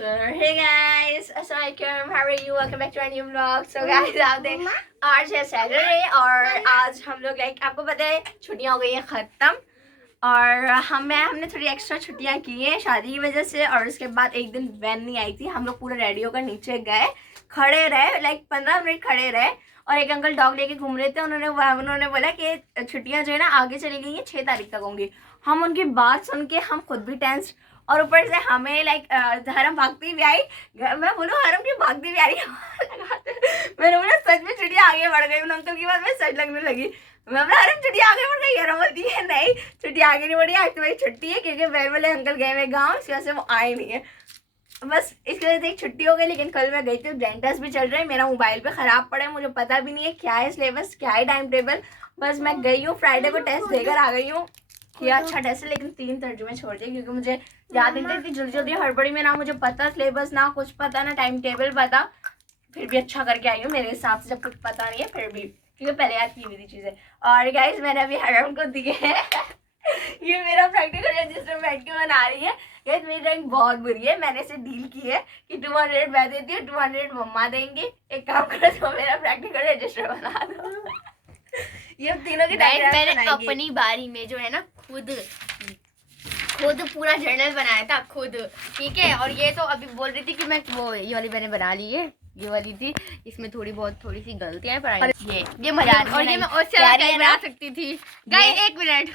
So hey guys, अस्सलामुअलैकुम, how are you? Welcome back to our new vlog. So guys, आप देख आज है सैटरडे और आज हम लोग आपको पता है छुट्टियां हो गई हैं ख़त्म और हमने थोड़ी एक्स्ट्रा छुट्टियां की हैं शादी की वजह से। और उसके बाद एक दिन वैन नहीं आई थी, हम लोग पूरा रेडी होकर नीचे गए, खड़े रहे 15 मिनट खड़े रहे और एक अंकल डॉग लेके घूम रहे थे। उन्होंने बोला कि छुट्टियां जो है ना आगे चली गई हैं, 6 तारीख तक होंगी। हम उनकी बात सुन के हम खुद भी टेंस और ऊपर से हमें हरम भागती भी आई। मैं बोलूँ हरम की भागती भी आ रही है। मैंने बोला सच में छुट्टियां आगे बढ़ गई। उन अंकल की बात में सच लगने लगी। मैं बोला हरम छुट्टियां आगे बढ़ गई। हरम बोलती है नहीं छुट्टियां आगे नहीं बढ़ी, आज तुम्हारी छुट्टी है क्योंकि वैन वाले अंकल गए हुए गाँव, इस वजह से वो आए नहीं है। बस इसकी वजह से एक छुट्टी हो गई। लेकिन कल मैं गई थी, ब्रेन टेस्ट भी चल रहा है, मेरा मोबाइल पे ख़राब पड़ा है, मुझे पता भी नहीं है क्या है सिलेबस, क्या है टाइम टेबल। बस मैं गई हूँ, फ्राइडे को टेस्ट देकर आ गई हूँ। किया अच्छा टेस्ट है लेकिन 3 तर्जुमे छोड़ दिए क्योंकि मुझे याद नहीं थी, जल्दी जल्दी हड़बड़ी में ना मुझे पता सिलेबस, ना कुछ पता, ना टाइम टेबल पता। फिर भी अच्छा करके आई हूँ मेरे हिसाब से, जब कुछ पता नहीं है फिर भी, क्योंकि पहले याद की हुई थी चीज़ें। और गाइस मैंने अभी हरम को दिए हैं ये मेरा प्रैक्टिकल रजिस्टर बैठ के बना रही है। गाइस मेरी ड्राइंग बहुत बुरी है, मैंने इसे डील की है कि 200 मैं देती हूँ, 200 मम्मा देंगी। एक काम करो तो मेरा प्रैक्टिकल रजिस्टर बना दो। ये तीनों की मैंने अपनी बारी में जो है ना खुद पूरा जर्नल बनाया था खुद, ठीक है। और ये तो अभी बोल रही थी कि मैं वो ये वाली मैंने बना ली है, ये वाली थी, इसमें थोड़ी सी गलतियां हैं पढ़ाई। ये मजाक और ये मैं और से बना सकती थी। गाइस 1 मिनट,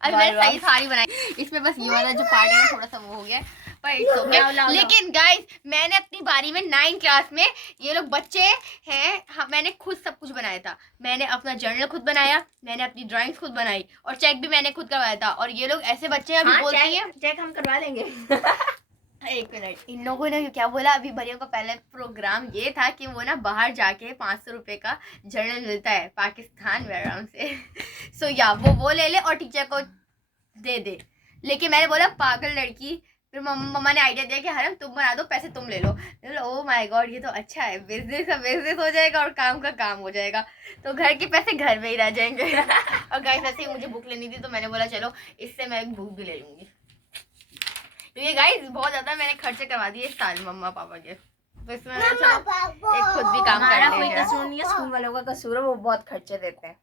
अभी मैंने सही सारी बनाई, इसमें बस ये वाला जो पार्ट है थोड़ा सा वो हो गया पर okay। लेकिन गाइस मैंने अपनी बारी में 9 क्लास में, ये लोग बच्चे हैं, मैंने खुद सब कुछ बनाया था। मैंने अपना जर्नल खुद बनाया, मैंने अपनी ड्राइंग्स खुद बनाई और चेक भी मैंने खुद करवाया था। और ये लोग ऐसे बच्चे हैं, अभी बोलती हैं चेक हम करवा लेंगे। 1 मिनट, इन लोगों ने क्या बोला, अभी भैया का पहले प्रोग्राम ये था कि वो ना बाहर जाके 500 रुपये का जर्नल मिलता है पाकिस्तान में आराम से सो या वो ले ले और टीचर को दे दे। लेकिन मैंने बोला पागल लड़की। फिर मम्मा ने आइडिया दिया कि हरम तुम बना दो, पैसे तुम ले लो। ओह माय गॉड, ये तो अच्छा है, बिजनेस का बिजनेस हो जाएगा और काम का काम हो जाएगा, तो घर के पैसे घर में ही रह जाएंगे। और गाइस ऐसे ही मुझे भूख लेनी थी तो मैंने बोला चलो इससे मैं एक भूख भी ले लूंगी। तो ये गाइस बहुत ज्यादा मैंने खर्चे करवा दिए इस साल मम्मा पापा के, तो इसमें एक खुद भी काम कर कोई कसूर नहीं है, स्कूल वालों का कसूर है, वो बहुत खर्चे देते हैं।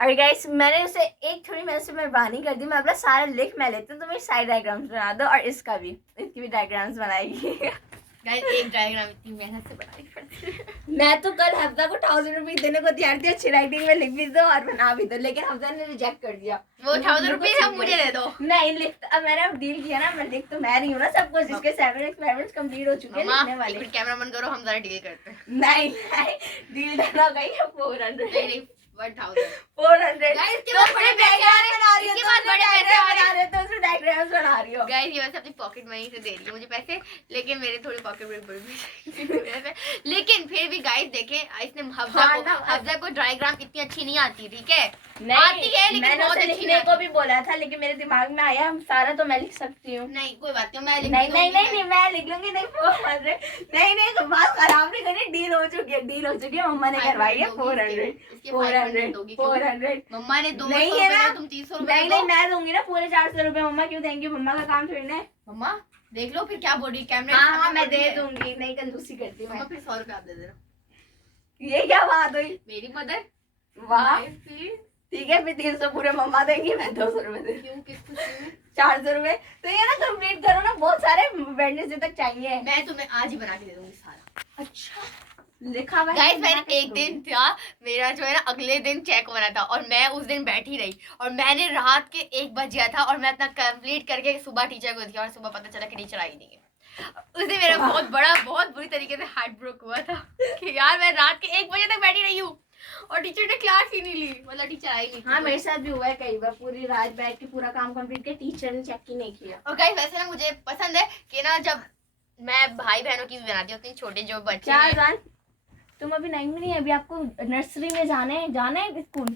अरे गाइस मैंने उसे एक थोड़ी मेरे से मेहरबानी कर दी, मैं अपना सारा लिख मैं लेती हूँ, तो मेरी सारी डायग्राम्स बना दो और इसकी भी डायग्राम्स बनाएगी। गाइस एक डायग्राम इतनी मेहनत से बनानी पड़ती है। मैं तो कल हफ्ता को 1000 रुपये देने को तैयार थी, अच्छी राइटिंग में लिख भी दो और बना भी दो, लेकिन हफ्ता ने रिजेक्ट कर दिया। वो 1000 रुपये सब मुझे दे दो। नहीं लिख, अब मैंने डील किया ना, मैं लिख तो मैं नहीं हूँ ना सब कुछ, जिसके 7 एक्सपेरिमेंट्स कंप्लीट हो चुके हैं लिखने वाले। कैमरा बंद करो, हम जरा डील करते हैं। नहीं डील करना गई है 400 नहीं 400 गाइस के बाद बड़े पैसे आ रहे हैं, इसके बाद बड़े पैसे आ रहे हैं तो उसमें डायग्राम्स बना रही हो। गाइस ये वैसे अपनी पॉकेट मनी से दे रही है मुझे पैसे, लेकिन मेरे थोड़ी पॉकेट मनी बड़ी लेकिन फिर भी गाइस देखें, इसने हफ्जा को डायग्राम इतनी अच्छी नहीं आती, ठीक है आती है लेकिन मैंने बहुत अच्छी लिखने को भी बोला था, लेकिन मेरे दिमाग में आया सारा तो मैं लिख सकती हूँ। नहीं कोई बात नहीं, मैं नहीं मैं लिख लूंगी। नहीं बात खराब नहीं करनी, डील हो चुकी है, मम्मा ने करवाई है 400 मम्मा ने 200 नहीं है ना, तुम 300 रुपए नहीं मैं दूंगी ना पूरे 400 रुपए। मम्मा क्यों देंगी, मम्मा का काम थोड़ी ना है। मम्मा देख लो फिर क्या बोल रही कैमरा। हाँ मैं दे दूंगी, नहीं कंजूसी करती मम्मा, फिर 100 रुपए आप दे देना। ये क्या बात हुई, मेरी मदर। वाह ठीक है, फिर 300 पूरे मम्मा देंगी, मैं 200 रुपए दे। क्यों किस खुशी में 400 रुपए तो ये ना कंप्लीट करो ना, बहुत सारे वेडनेसडे तक चाहिए। मैं तुम्हें आज ही बना के दे दूंगी सारा। अच्छा लिखा हुआ है। गाइस मैंने एक दिन था मेरा जो है ना, अगले दिन चेक होना था और मैं उस दिन बैठी रही और मैंने रात के 1 बज गया था और मैं अपना कंप्लीट करके सुबह टीचर को दिया और सुबह पता चला कि टीचर आई नहीं है। उस दिन मेरा बहुत बुरी तरीके से हार्ट ब्रोक हुआ था कि यार मैं रात के 1 बजे तक बैठी रही हूँ और टीचर ने क्लास ही नहीं ली, मतलब टीचर आई नहीं। हाँ मेरे साथ भी हुआ है कई बार, पूरी रात बैठ के पूरा काम कंप्लीट किया, टीचर ने चेक ही नहीं किया। और गाइस वैसे ना मुझे पसंद है कि ना जब मैं भाई बहनों की भी बनाती हूँ, अपने छोटे जो बच्चे हैं। तुम अभी 9 में नहीं, अभी आपको नर्सरी में जाना है स्कूल।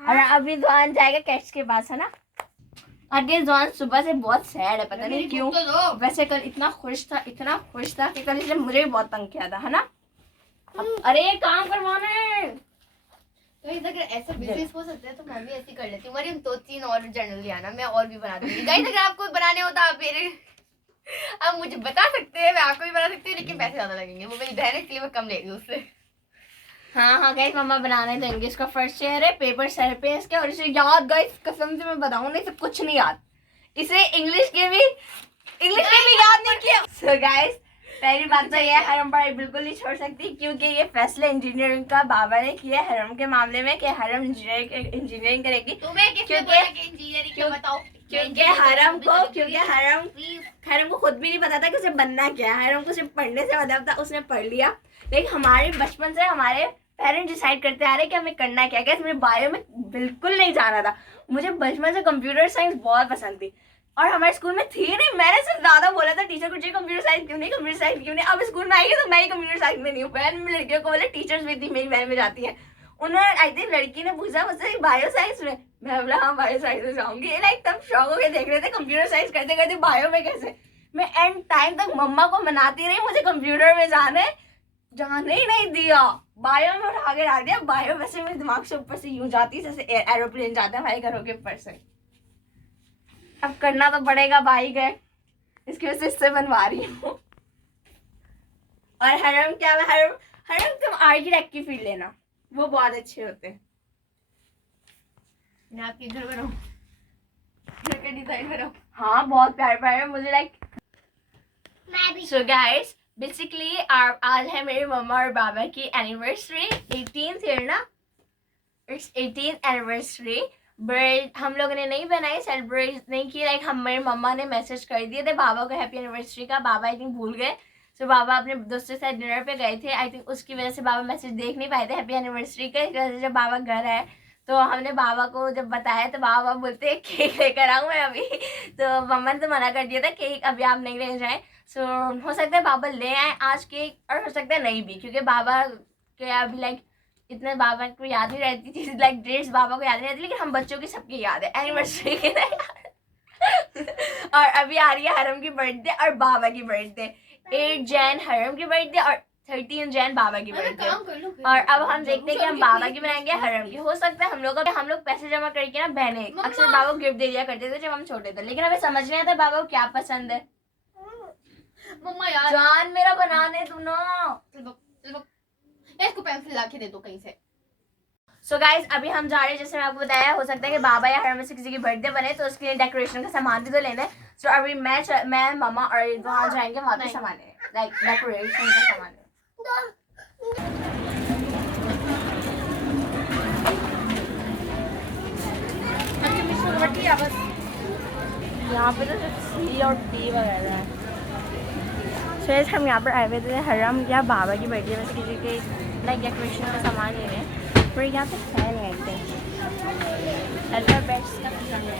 और अभी जवान जाएगा कैट्स के पास, है ना। आगे जवान सुबह से बहुत सैड है, पता नहीं क्यों। वैसे कल इतना खुश था कि कल इसने मुझे भी बहुत तंग किया था, है ना। अरे काम करवाना है, गाइस अगर ऐसा बिजनेस हो सकता है तो मैं भी ऐसी कर लेती हूँ। मरियम 2-3 और जर्नल लिया ना, मैं और भी बना दूंगी। गाइस अगर आपको बनाने हो तो आप मुझे बता सकते हैं, मैं आपको भी बना सकती हूँ, लेकिन पैसे ज्यादा लगेंगे। वो मेरी बहन है इसलिए मैं कम ले रही हूँ उससे। हाँ हाँ गाइस, मम्मा बनाने देंगे। इसका फर्स्ट ईयर है, पेपर सर पे है इसके, और इसे याद गाइस कसम से मैं बताऊँ ना, इसे कुछ नहीं याद। इसे इंग्लिश के भी याद नहीं किया। सो गाइस पहली बात तो ये हरम पढ़ाई बिल्कुल नहीं छोड़ सकती, क्योंकि ये फैसला इंजीनियरिंग का बाबा ने किया हरम के मामले में कि हरम इंजीनियरिंग करेगी। तुम्हें किसने बोला कि इंजीनियरिंग क्यों बताओ? क्योंकि हरम को खुद भी नहीं पता था कि उसे बनना क्या है। हरम को सिर्फ पढ़ने से मतलब था, उसने पढ़ लिया। लेकिन हमारे बचपन से हमारे पेरेंट्स डिसाइड करते आ रहे कि हमें करना क्या है। मुझे बायो में बिल्कुल नहीं जाना था। मुझे बचपन से कंप्यूटर साइंस बहुत पसंद थी, और हमारे स्कूल में थी नहीं। मैंने सिर्फ ज्यादा बोला था टीचर को, जी कंप्यूटर साइंस क्यों नहीं। अब स्कूल में आएगी तो मैं ही कंप्यूटर साइंस में नहीं हूँ। बहन में लड़कियों को बोले, टीचर्स भी थी मेरी बहन में जाती है। उन्होंने आई थिंक लड़की ने पूछा मुझसे बायो साइंस में, मैं बोला हाँ बायो साइंस में जाऊंगी। लाइक तब शौक हो के देख रहे थे कंप्यूटर साइंस करते करते बायो में कैसे। मैं एंड टाइम तक मम्मा को मनाती रही मुझे कंप्यूटर में जाने ही नहीं दिया। बायो में उठा के डाल दिया। बायो वैसे मेरे दिमाग से ऊपर से यूं जाती जैसे एरोप्लेन जाता है हमारे घरों के ऊपर से। अब करना तो पड़ेगा, भाई गए इसकी वजह से इससे बनवा रही हूँ। और हरम क्या है, हरम तुम आर्किटेक्ट की फील्ड लेना, वो बहुत अच्छे होते हैं। मैं आपके घर बनाऊं, घर का डिजाइन बनाऊं। हाँ बहुत प्यारे प्यारे मुझे लाइक। सो गाइस बेसिकली आज है मेरी मम्मा और बाबा की एनिवर्सरी, 18th ईयर ना, इट्स 18th एनिवर्सरी। बट हम लोगों ने नहीं बनाई, सेलिब्रेट नहीं की। लाइक हमारी मम्मा ने मैसेज कर दिए थे बाबा को हैप्पी एनिवर्सरी का। बाबा आई थिंक भूल गए। सो बाबा अपने दोस्तों के साथ डिनर पे गए थे, आई थिंक उसकी वजह से बाबा मैसेज देख नहीं पाए थे हैप्पी एनिवर्सरी के। जब बाबा घर आए तो हमने बाबा को जब बताया तो बाबा बोलते केक लेकर आऊँ मैं अभी। तो मम्मा ने तो मना कर दिया था केक अभी आप नहीं ले जाएं। सो हो सकता है बाबा ले आए आज केक, और हो सकता है नहीं भी, क्योंकि बाबा के अभी लाइक इतने बाबा को याद नहीं रहती थी। लाइक डेट्स बाबा को याद नहीं रहती, लेकिन हम बच्चों की सबकी याद है एनिवर्सरी की। और अभी आ रही है हरम की बर्थडे और बाबा की बर्थडे। 8 जैन हरम की बर्थडे और 13 जैन बाबा की बर्थडे। और अब हम देखते हैं कि हम बाबा की बनाएंगे हरम की। हो सकता है हम लोग पैसे जमा करके ना बहने अक्सर बाबा को गिफ्ट दे दिया करते थे जब हम छोटे थे, लेकिन हमें समझ नहीं आता बाबा को क्या पसंद है। मम्मा यार जान मेरा बनाने तुम ना, इसको पेंसिल ला के दे दो कहीं से। सो गाइज अभी हम जा रहे हैं, जैसे मैं आपको बताया, हो सकता है कि बाबा या हर में से किसी की बर्थडे बने तो उसके लिए डेकोरेशन का सामान भी तो लेना है। सो अभी मैं मम्मा और वहाँ जाएंगे, वहाँ पे सामान है लाइक डेकोरेशन का सामान है। यहाँ पे तो सिर्फ सी और डी वगैरह है। शायद हम यहाँ पर आए हुए थे हरम या बाबा की बर्थडे में से किसी के लाइक डेकोरेशन का सामान ले रहे हैं, पर यहाँ पे है नहीं अल्फाबेट्स का पसंद है।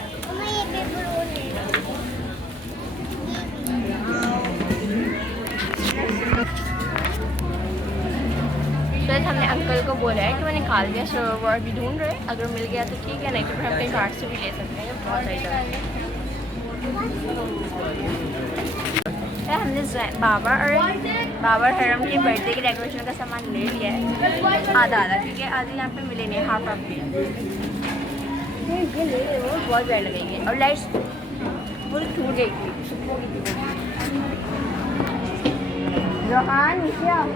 शायद हमने अंकल को बोला है कि मैंने निकाल दिया, सो वो अभी ढूंढ रहे हैं। अगर मिल गया तो ठीक है, नहीं तो फिर हम कहीं कार्ड से भी ले सकते हैं। बहुत सही जगह हमने बाबा और हरम की बर्थडे की डेकोरेशन का सामान ले लिया है आधा, क्योंकि आधे यहाँ पे मिले नहीं, हाफ भी ये ले वो बहुत बैड लगेंगे। और लाइट्स पूरी टूट गई थी, रोहान नीचे आओ।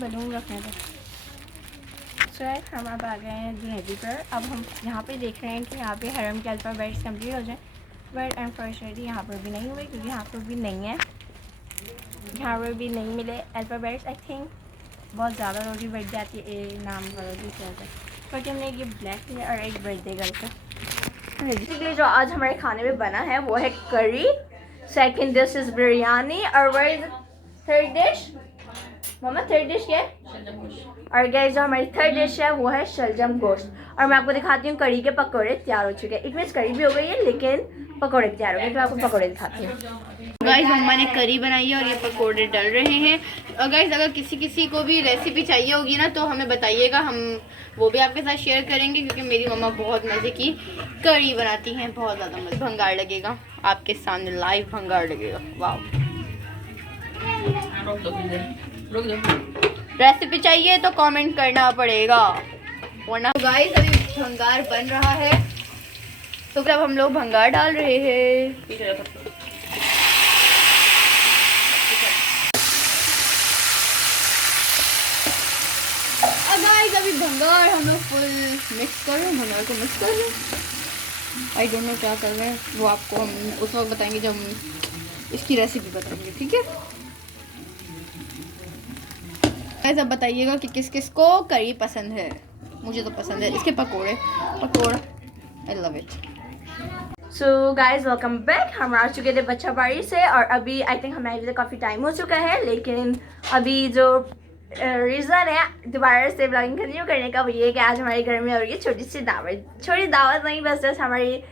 बलून रखने थे। सो हम अब आ गए हैं जुनेदी पर। अब हम यहाँ पे देख रहे हैं कि यहाँ पे हरम के अल्फ़ाबेट्स कंप्लीट हो जाए, बट अनफॉर्चुनेटली यहाँ पर भी नहीं हुए, क्योंकि यहाँ पर भी नहीं है, यहाँ पर भी नहीं मिले अल्फ़ाबेट्स। आई थिंक बहुत ज़्यादा रोटी बढ़ जाती है ए नाम वालों की वजह, क्योंकि हमने ये ब्लैक लिया और एक बर्थडे गर्ल का। बेसिकली जो आज हमारे खाने में बना है वो है करी, सेकंड डिश इज़ बिरयानी, और वो थर्ड डिश मम्मा थर्ड डिश क्या है? और गाइस जो हमारी थर्ड डिश है वो है शलजम गोश्त। और मैं आपको दिखाती हूँ कड़ी के पकौड़े तैयार हो चुके हैं। इट मीन्स कड़ी भी हो गई है लेकिन पकौड़े तैयार हो गए, तो मैं आपको पकौड़े दिखाती हूँ। गाइस मम्मा ने करी बनाई है और ये पकोड़े डल रहे हैं। और गाइस अगर किसी को भी रेसिपी चाहिए होगी ना तो हमें बताइएगा, हम वो भी आपके साथ शेयर करेंगे, क्योंकि मेरी मम्मा बहुत मज़े की करी बनाती हैं, बहुत ज़्यादा मज़े। भंगार लगेगा आपके सामने, लाइव भंगार लगेगा। वाह, रेसिपी चाहिए तो कमेंट करना पड़ेगा, वरना। गाइस अभी भंगार बन रहा है, तो फिर अब हम लोग भंगार डाल रहे हैं। गाइस अभी भंगार हम लोग फुल मिक्स कर रहे हैं, भंगार को मिक्स कर रहे हैं। आई डोंट नो क्या कर रहे हैं, वो आपको हम उस वक्त बताएंगे जब हम इसकी रेसिपी बताएंगे, ठीक है। गाइस अब बताइएगा कि किस किस को करी पसंद है। मुझे तो पसंद है इसके पकोड़े, I love it. So guys welcome back. हम आ चुके थे बच्चा बाड़ी से और अभी आई थिंक हमें अभी काफ़ी टाइम हो चुका है, लेकिन अभी जो रीज़न है दोबारा से ब्लॉगिंग कंटिन्यू करने का वो ये कि आज हमारे घर में हो रही है छोटी सी दावत। छोटी दावत नहीं, बस जस्ट हमारी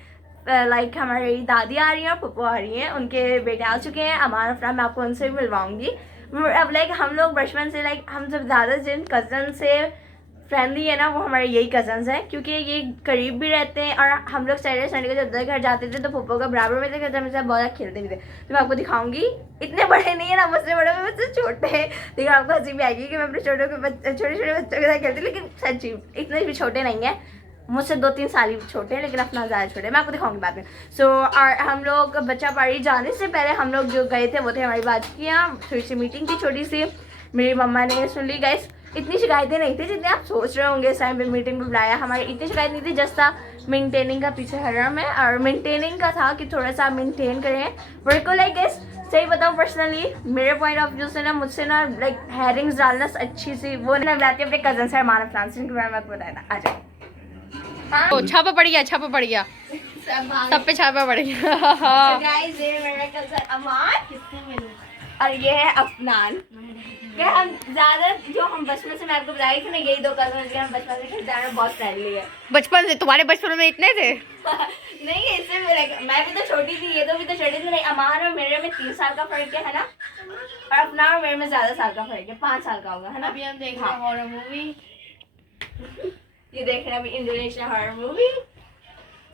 लाइक हमारी दादी आ रही हैं और पप्पू आ रही हैं, उनके बेटे आ चुके हैं अमान अफरा, मैं आपको उनसे भी मिलवाऊंगी। अब लाइक हम लोग बचपन से लाइक हम जब ज़्यादा जिन कज़न से फ्रेंडली है ना वो हमारे यही कज़न्स हैं, क्योंकि ये करीब भी रहते हैं और हम लोग सैटरडे संडे को जब उधर घर जाते थे तो पप्पू का बराबर में थे, मेरे साथ बहुत खेलते भी थे। तो मैं आपको दिखाऊंगी, इतने बड़े नहीं है ना, मुझसे बड़े में मुझसे छोटे हैं, लेकिन आपको हंसी भी आएगी कि मैं अपने छोटे छोटे बच्चों के साथ खेलती हूँ, लेकिन सच्ची इतने भी छोटे नहीं है, मुझसे 2-3 साल ही छोटे हैं, लेकिन अपना ज़्यादा छोटे हैं। मैं आपको दिखाऊंगी बाद में। सो और हम लोग बच्चा बाड़ी जाने से पहले हम लोग जो गए थे वो थे हमारी बाजी की यहाँ, थोड़ी सी मीटिंग थी छोटी सी, मेरी मम्मा ने सुन ली। गाइस इतनी शिकायतें नहीं थी जितनी आप सोच रहे होंगे, इस टाइम पे मीटिंग में बुलाया, हमारी इतनी शिकायत नहीं थी, जस्ट था मेंटेनिंग का पीछे हरम है और मेंटेनिंग का था कि थोड़ा सा मेंटेन करें वर्क को। लाइक गाइस सही बताऊँ पर्सनली मेरे पॉइंट ऑफ व्यू से ना, मुझसे ना लाइक हेयरिंग्स डालना अच्छी सी वो ना बुलाती अपने कजन से मानव फ्रांस के बारे में आपको बताया था। आ जाओ। हाँ छापा पड़ गया, छापा पड़ गया, सब पे छापा पड़ गया। गाइस ये मेरा कजन अमान और ये है अफनान। क्या हम ज़्यादा जो हम बचपन से मैं आपको बताई थी ना, यही 2 कजन जो हम बचपन से खेलते हैं, बहुत फ्रेंडली है। बचपन से? तुम्हारे बचपन में इतने थे? नहीं इससे मैं भी तो छोटी थी, ये तो भी तो छोटी थी। नहीं अमान और मेरे में 3 साल का फर्क है ना, और अफनान और मेरे में ज़्यादा साल का फर्क है, 5 साल का होगा, है ना। अभी हम देख रहे हैं हॉरर मूवी, ये देख रहे हैं अभी इंडोनेशिया हॉरर मूवी।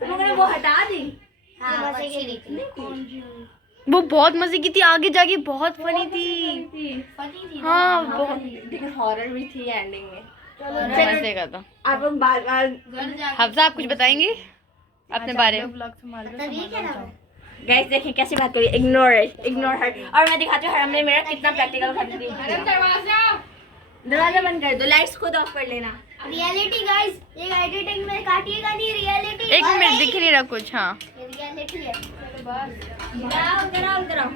तुम लोगों ने वो हटा दी? हाँ, वो बहुत मजे की थी, आगे जाके बहुत फनी थी। हाँ बहुत, लेकिन हॉरर भी थी एंडिंग में, मजे का था। आप लोग बार बार हफ्सा आप कुछ बताएंगे अपने बारे में? गाइस देखें कैसी बात करी, इग्नोर हर। और मैं दिखाती हूँ हरम में मेरा कितना प्रैक्टिकल करती थी। दरवाजा बंद कर दो, लाइट्स खुद ऑफ कर लेना। रियलिटी गाइस, ये एडिटिंग में काटिएगा नहीं, रियलिटी। एक मिनट दिख नहीं रहा कुछ। हाँ रियलिटी है। गिराओ।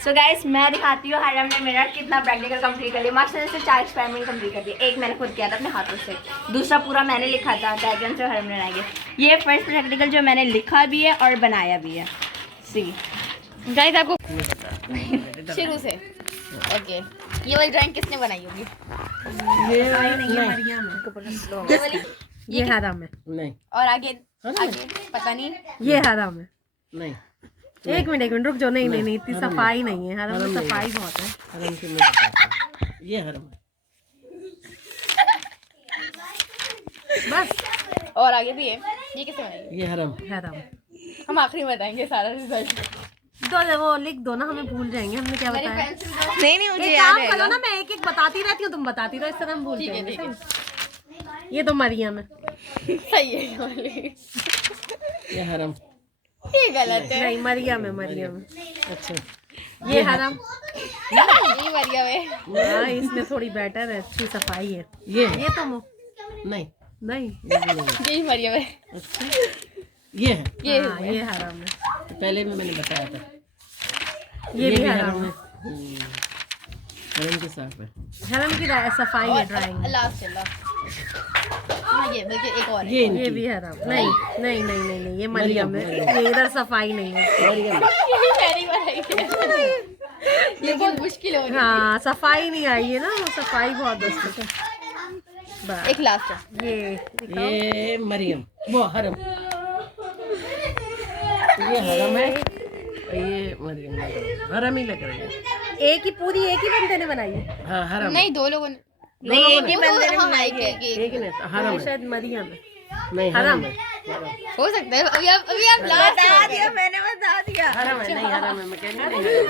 सो गाइस मैं दिखाती हूँ हरम ने मेरा कितना प्रैक्टिकल कंप्लीट कर लिया। मास्टर से 4 एक्सपेरिमेंट कंप्लीट कर दिए। एक मैंने खुद किया था अपने हाथों से, दूसरा पूरा मैंने लिखा था डायग्राम से हरम ने बनाएंगे। ये फर्स्ट प्रैक्टिकल जो मैंने लिखा भी है और बनाया भी है। सी गाइस आपको शुरू से ओके, ये वाली ड्राइंग किसने बनाई होगी? ये ये हराम है। नहीं, और आगे पता नहीं, ये हराम है। नहीं, एक मिनट रुक जाओ। नहीं इतनी सफाई नहीं है हरम में, सफाई बहुत है। हरम की मैं बताता हूँ। ये हरम है। बस और आगे भी है। ये किसने बनाई? ये हरम। हराम। हम आखिरी में बताएंगे सारा रिजल्ट। दो वो लिख दो ना, हमें भूल जाएंगे हमने क्या बताया। नहीं मुझे एक याद काम है करो ना, मैं एक बताती रहती हूँ, तुम बताती रहो, इस तरह हम भूल जाएंगे। ये तो मरियम है। सही है ये वाली। ये हरम। ये गलत है। नहीं मरियम है। अच्छा, ये हरम। ये मरियम है। हाँ इसमें थोड़ी बेटर है, अच्छी सफाई है। ये तो नहीं, नहीं, यही मरियम है। अच्छा, ये है। ये हरम है। पहले भी मैंने बताया था। ये भी हरम हरम है। है। हरम के साथ है। हरम की सफाई है ड्राइंग। लास्ट हाँ ये बल्कि एक और है। ये भी हराम। नहीं ये मरियम है। ये इधर सफाई नहीं है। मरियम। यही पहली बार आई है। ये बहुत मुश्किल हो रही है। हाँ सफाई नहीं आई है ना, वो सफाई बहुत दस्त है। बस एक लास्ट है। ये मरियम, वो हरम। ये हरम है ये मरियम हरम ही लग रही है। एक ही पूरी एक ही बंदे ने बनाई है। हाँ हरम नहीं, 2 लोगों ने। नहीं, एक ही बंदे ने हाँ, बनाई है। एक नहीं हरम है। शायद मरियम है। नहीं हरम। हरम है। हो सकता है। अभी आप लास्ट बता दिया, मैंने बता दिया। हरम है, नहीं हरम है, मैं कह रही हूँ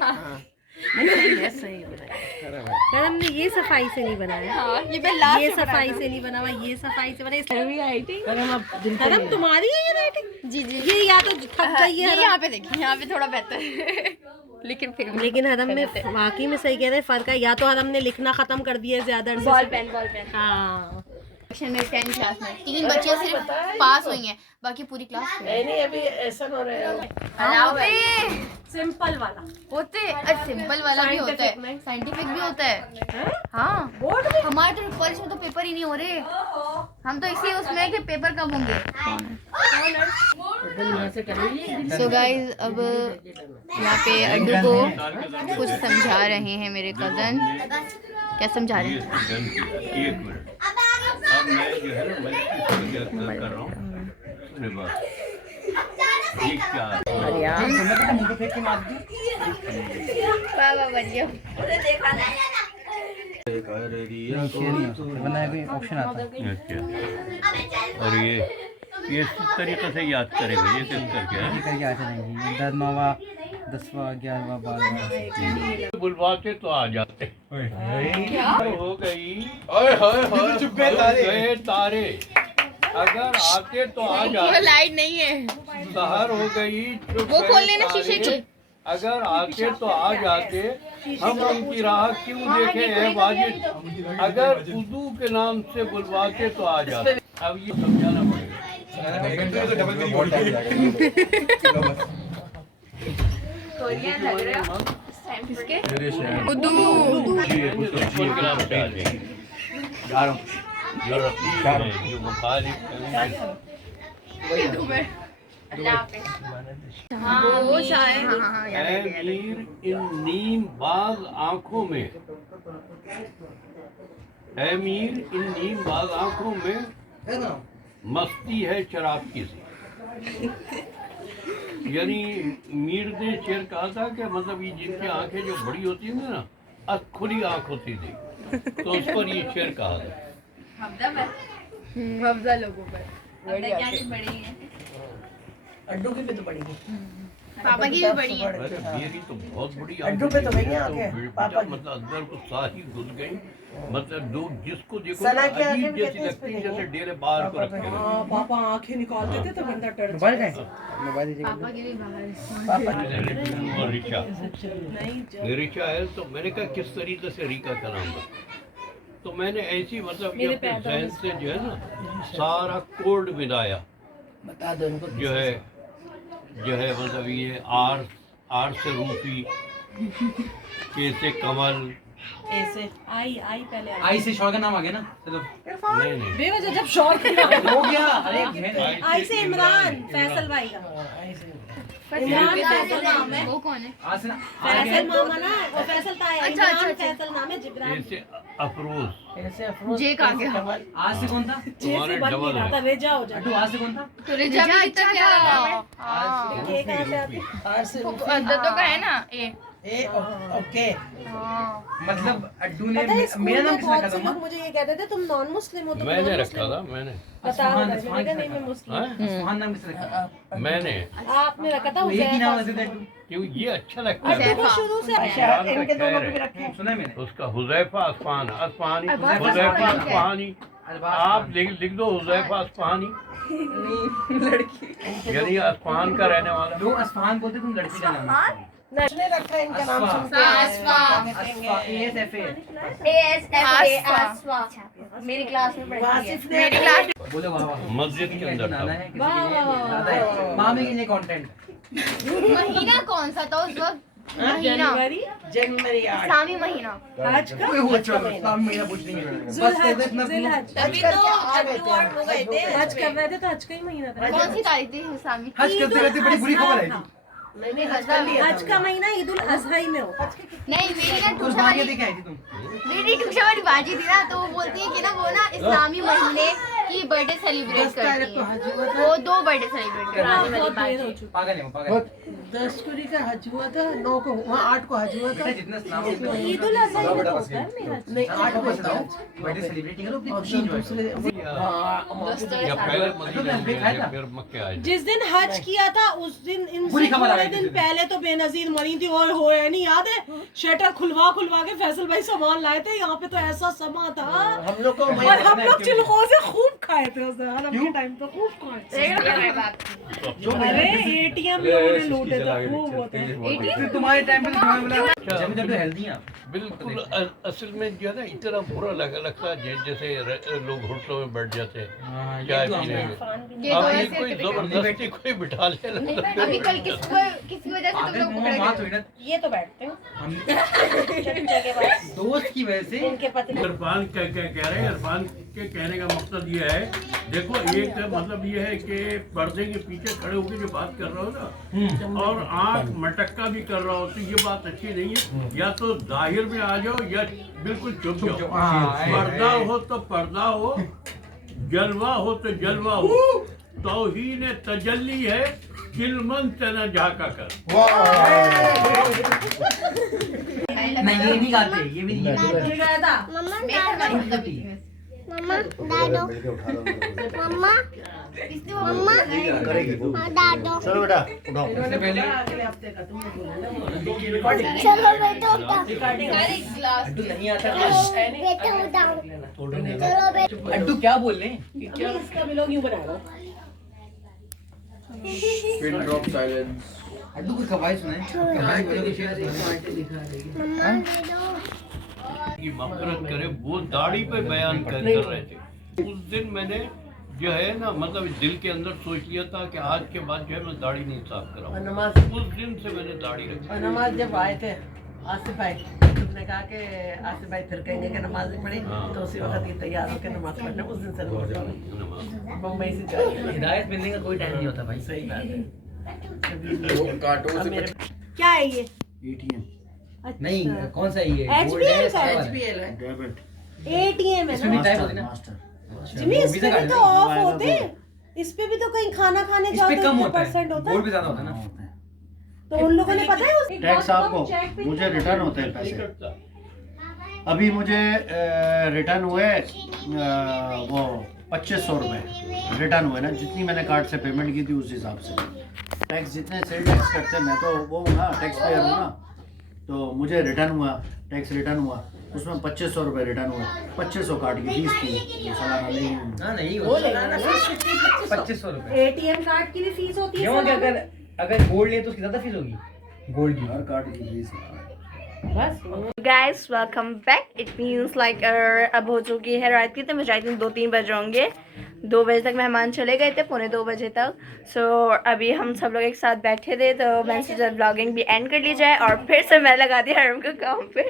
हाँ नहीं सही है, सही बनाई हरम है। यार हमने ये सफाई से नहीं बनाया। हाँ, ये मैं लास्ट ये सफाई से नहीं बना हुआ, ये सफाई से बना। हरम अब दिल हरम तुम्हारी है ये राइटिंग? जी जी। ये या तो थक गई है ये यहाँ पे देखिए, यहाँ पे थोड़ा बेहतर है। लेकिन फिर भी लेकिन हरम में वाकई में सही कह रहे हैं, फर्क है। या तो हरम ने लिखना खत्म कर दिया है ज्यादा। बॉल पेन हाँ। सेक्शन में 10 क्लास में 3 बच्चियां सिर्फ पास हुई हैं, बाकी पूरी क्लास फेल। नहीं अभी ऐसा हो रहा है। सिंपल वाला होते सिंपल वाला भी होता है, साइंटिफिक भी होता है। हाँ, हमारे तो कॉलेज में तो पेपर ही नहीं हो रहे। हम तो इसी उसमें है कि पेपर कब होंगे। यहाँ से करेंगे। सो गाइज, अब यहाँ पे अड्डू को कुछ समझा रहे हैं मेरे कजन। क्या समझा रहे हैं? एक मिनट, अब मैं जो है ना मैं कर रहा हूँ। अरे वाह, ये क्या वाह बढ़िया। और ये इस तरीके से याद करेगा, ये कैसे करके दसवा 11वां 12वां बुलवाते तो आ जाते। हो गई गए तारे, अगर आते तो आ वो जाते। लाइट नहीं है, सहर हो गई, वो खोल लेना शीशे की। अगर आते तो आ जाते, हम उनकी राह क्यों देखे हैं वाजिद, अगर उर्दू के नाम से बुलवाते तो आ जाते। अब ये समझाना पड़ेगा। कोरियन लग रहे हो। उर्दू। उर्दू के नाम से आ जाएंगे। जो रफीक है, जो मुखालिफ है, वो शायद ऐ मीर इन नीम बाज आंखों में, ऐ मीर इन नीम बाज आंखों में मस्ती है शराब की सी। यानी मीर ने शेर कहा था कि मतलब ये जिनकी आंखें जो बड़ी होती हैं ना, खुली आंख होती थी, तो उस पर ये शेर कहा था। हफ्जा लोगों पर। अड्डू की भी तो पड़ी। पापा की भी बड़ी है। अरे मेरी तो बहुत बड़ी अड्डू पे तो भैया आंखें, बेटा, पापा की। मतलब अंदर को साही घुस गई, मतलब दो जिसको देखो सना की अजीब आंखें भी जैसी कहते हैं लगती है, इसमें। जैसे डेरे बाहर को रखे हुए। हाँ, पापा आंखें निकालते थे तो बंदा डर मोबाइल का है? मोबाइल दीजिए। पापा के भी बाहर। और रिचा रिचा है, तो मैंने कहा किस तरीके से रिका का नाम था, तो मैंने ऐसी मतलब ये अपने जहन से जो है ना सारा कोड मिलाया, बता दो इनको। जो है मतलब ये आर से रूफी, के से कमल, ऐसे आई पहले आई से शौर का नाम आ गया ना, चलो नहीं बेवजह जब शौर की नाम हो गया। अरे आई से इमरान फैसल भाई का। इमरान फैसल नाम है। वो कौन है? आज से ना फैसल मामा ना, वो फैसल था। अच्छा, इमरान अच्छा। फैसल नाम है। के जिब्रान से अफरोज, ऐसे अफरोज, जे कहाँ गया? कमल। आज से कौन था? तुम्हारे बन नहीं डबल रहा था, है। रेजा हो जाता। अड्डू आज से कौन था? तो रिजा भी कितना प्यारा नाम है। ये कहाँ से आती? आर से अद्दतो का है ना ए। ओके। मतलब अड्डू ने पता है स्कूल मेरा नाम में किसने बहुत से रखा लोग मुझे ये कहते थे तुम नॉन मुस्लिम हो, तुम मैंने non रखा मुस्लिम था, हो। मैंने बताओ असफान, मैंने कहा नहीं मैं हाँ? मुस्लिम। सुहान नाम किसने रखा? मैंने आपने रखा था वो एक ही नाम हुज़ैफा। रखते थे अड्डू। क्यों ये अच्छा लगता है, अड्डू को शुरू से अच्छा, का इनके दोनों खैर को भी है। रखे। सुना है मैंने। उसका हुजैफा अस्फहानी, अस्फहानी, अब्बास हुजैफा अस्फहानी क्या है? अस्फहानी, आप लिख दो हुजैफा अस्फहानी, यानी अस्फहान का रहने वाला। लोग असफान बोलते, तुम लड़की का नाम है। उसने रखा है इनका नाम सुन के। आसफा। असफा, ASFA। ASFA मेरी क्लास में पढ़ती है। वासिफ ने मेरी क्लास बोलो वाह वाह। मस्जिद के अंदर नाना था। है किसी के लिए दादा है। मामी के लिए कंटेंट। महीना कौन सा था उस वक्त? महीना जनवरी 8। इस्लामी महीना। आज का इस्लाम महीना पूछ नहीं है। जुल्हज, जुल्हज। तभी तो अड्डू और वो गए थे। हज कर रहे थे तो हज का ही महीना था। कौन सी तारीख थी इस्लामी? हज करते करते बड़ी बुरी खबर आई थी। मैंने हज कर लिया हज का महीना ईद उल अजहा ही में हो। नहीं, मेरी ना उस ट्यूशन भाग्य वाली देखे आई थी तुम। मेरी ट्यूशन वाली बाजी थी ना, तो वो बोलती है कि ना वो ना इस्लामी महीने की बर्थडे सेलिब्रेट 10 तारीख करती को है। हज हुआ था। वो 2 बर्थडे सेलिब्रेट करती है। पागल है वो, पागल है। 10 को का हज हुआ था, 9 को वहाँ 8 को हज हुआ था। बेटा जितना इस्लाम में ईद उल अजहा ही तो होता है मेरा। नहीं 8 8 को को था। बर्थडे सेलिब्रेटिंग करो अपनी और खुशी enjoy दूसरे करो। या पहले मदीने में गए, फिर मक्के आए। जिस दिन हज किया था उस दिन बुरी इनसे खबर आ थोड़े गई दिन किसी दिन। पहले तो बेनजीर मरी थी और होया नहीं, याद है? शटर खुलवा के फैसल भाई सामान लाए थे, यहाँ पे तो ऐसा समा था हम लोग को और हम लोग चिलकों से खूब खाए थे उस दिन, हरम के टाइम तो खूब खाए थे। अरे एटीएम लोगों ने लूटे थे खूब होते हैं। फिर तुम्हारे टाइम पे तो तुम्हें बोला जब जब हेल्दी हैं आप। बिल्कुल असल में जो है ना इतना बुरा लगता है जैसे लोग होटलों में बैठ जाते हैं चाय पीने में। ये तो अब ये ऐसे कोई जबरदस्ती कोई बिठा ले अभी कल किसी वजह से तुम लोग पकड़े माँ गए। थोड़ी ना ये तो बैठते हैं हम चर्चा के बाद दोस्त की वजह से इनके पति इरफान कह रहे हैं, इरफान के कहने का मकसद ये है, देखो एक मतलब ये है कि पर्दे के पीछे खड़े होकर जो बात कर रहा हो ना और आंख मटक्का भी कर रहा हो तो ये बात अच्छी नहीं है। या तो जाहिर में आ जाओ या बिल्कुल चुप जाओ। पर्दा हो तो पर्दा हो, जलवा हो तो जलवा हो। तौहीन तजल्ली है, किलमन तना झाका कर। नहीं ये नहीं गाते, ये भी नहीं गाते। गया था मम्मा दादो मम्मा मम्मा दादो चलो बेटा उठाओ। इससे पहले अगले हफ्ते का तुमने बोला ना चलो बेटा उठाओ ग्लास अड्डू नहीं आता। बेटा उठाओ चलो बेटा अड्डू क्या बोल रहे हैं? इसका भी लोग यूं बनाएगा। Pin drop silence. अड्डू कोई कवाई सुनाए। कवाई बोलो कि शेर मम्मा दे दो की मफरत करे, वो दाढ़ी पे बयान कर रहे थे। उस दिन मैंने जो है ना मतलब दिल के अंदर सोच लिया था कि आज के बाद जो है मैं दाढ़ी नहीं साफ और कराऊंगा। नमाज उस दिन से मैंने दाढ़ी रखी। और नमाज जब आए थे आसिफ भाई, तुमने कहा कि आसिफ भाई फिर कहेंगे कि नमाज नहीं पढ़ी, तो उसी वक्त ये तैयार होकर नमाज पढ़ने उस दिन से नमाज। मुंबई से जाए। हिदायत मिलने का कोई टाइम नहीं होता भाई। सही बात है। वो कार्टून से क्या है ये? ATM. नहीं कौन सा ये HBL का है। HBL है। Debit. एटीएम है इसमें ना भी टाइप होती है ना। Master. जिमी, इस पे भी तो ऑफ होते, इस पे भी तो कहीं खाना खाने इस जाओ पे तो कम इतने होता परसेंट है, होता गोल्ड है, पे ज्यादा होता है ना। तो उन लोगों ने पता है उस टैक्स आपको, मुझे रिटर्न होते हैं पैसे। अभी मुझे रिटर्न हुए वो 2500 रुपये रिटर्न हुए ना, जितनी मैंने कार्ड से पेमेंट की थी उस हिसाब से। टैक्स जितने से टैक्स करते हैं, मैं तो वो हूँ ना, टैक्स पेयर हूँ ना, तो मुझे रिटर्न हुआ, टैक्स रिटर्न हुआ, उसमें 2500 रुपये रिटर्न हुए। 2500 कार्ड की फीस थी, सालाना नहीं। हाँ नहीं वो लेना ना 2500 रुपए। एटीएम कार्ड की भी फीस होती है क्यों कि सालाना? अगर गोल्ड ले तो उसकी ज्यादा फीस होगी गोल्ड की। हर कार्ड की फीस बस guys welcome back. It means like अब हो चुकी है रात की, तो मैं चाहती हूँ 2-3 बज होंगे। 2 बजे तक मेहमान चले गए थे, 1:45 बजे तक। सो अभी हम सब लोग एक साथ बैठे थे, तो मैंने सोचा ब्लॉगिंग भी एंड कर ली जाए। और फिर से मैं लगा दी हरम को काम पे।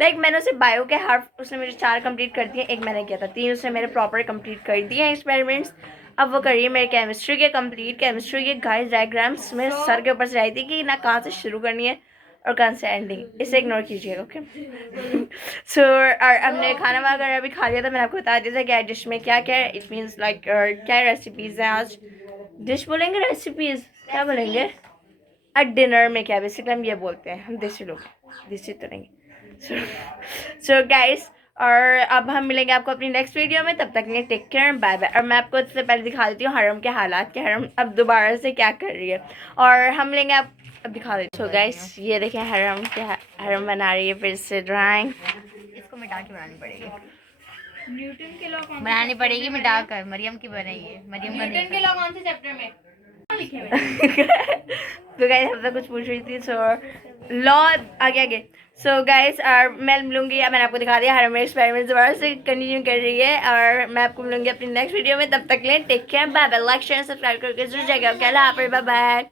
लाइक मैंने उसे बायो के हाफ उसने मुझे 4 कंप्लीट कर दिए, 1 मैंने किया था, 3 उसने मेरे प्रॉपर कंप्लीट कर दिए हैं एक्सपेरिमेंट्स। अब वो करिए मेरे केमिस्ट्री के कंप्लीट। केमिस्ट्री के गाइस डायग्राम्स में सर के ऊपर से आई थी कि ना कहाँ से शुरू करनी है और कहाँ से एंडिंग, इसे इग्नोर कीजिएगा ओके। सो और हमने खाना वगैरह अभी खा लिया था। मैंने आपको बता दिया था क्या डिश में क्या क्या है। इट मीन्स लाइक क्या रेसिपीज़ हैं आज। डिश बोलेंगे, रेसिपीज़ क्या बोलेंगे, डिनर में क्या बेसिकली हम ये बोलते हैं, हम देसी लोग, देसी तो नहीं। सो गाइस, और अब हम मिलेंगे आपको अपनी नेक्स्ट वीडियो में। तब तक के लिए टेक केयर, बाय बाय। और मैं आपको इससे पहले दिखा देती हूँ हरम के हालात कि हरम अब दोबारा से क्या कर रही है, और हम मिलेंगे आप अब दिखा देती हूँ। सो गाइस ये देखें हरम क्या हरम बना रही है फिर से ड्राइंग। इसको मिटा के बनानी पड़ेगी, बनानी पड़ेगी मिटा कर। मरियम की बनाइए, मरियम का न्यूटन के लॉ कौन से चैप्टर में तो गाइस हम तो कुछ पूछ रही थी, सो लॉ आगे। सो गाइस और मैं मिलूंगी, मैंने आपको दिखा दिया हर मेरे एक्सपेरिमेंट दोबारा से कंटिन्यू कर रही है, और मैं आपको मिलूंगी अपनी नेक्स्ट वीडियो में। तब तक के लिए take care, bye bye. Like share subscribe करके जरूर जाएगा। Bye bye.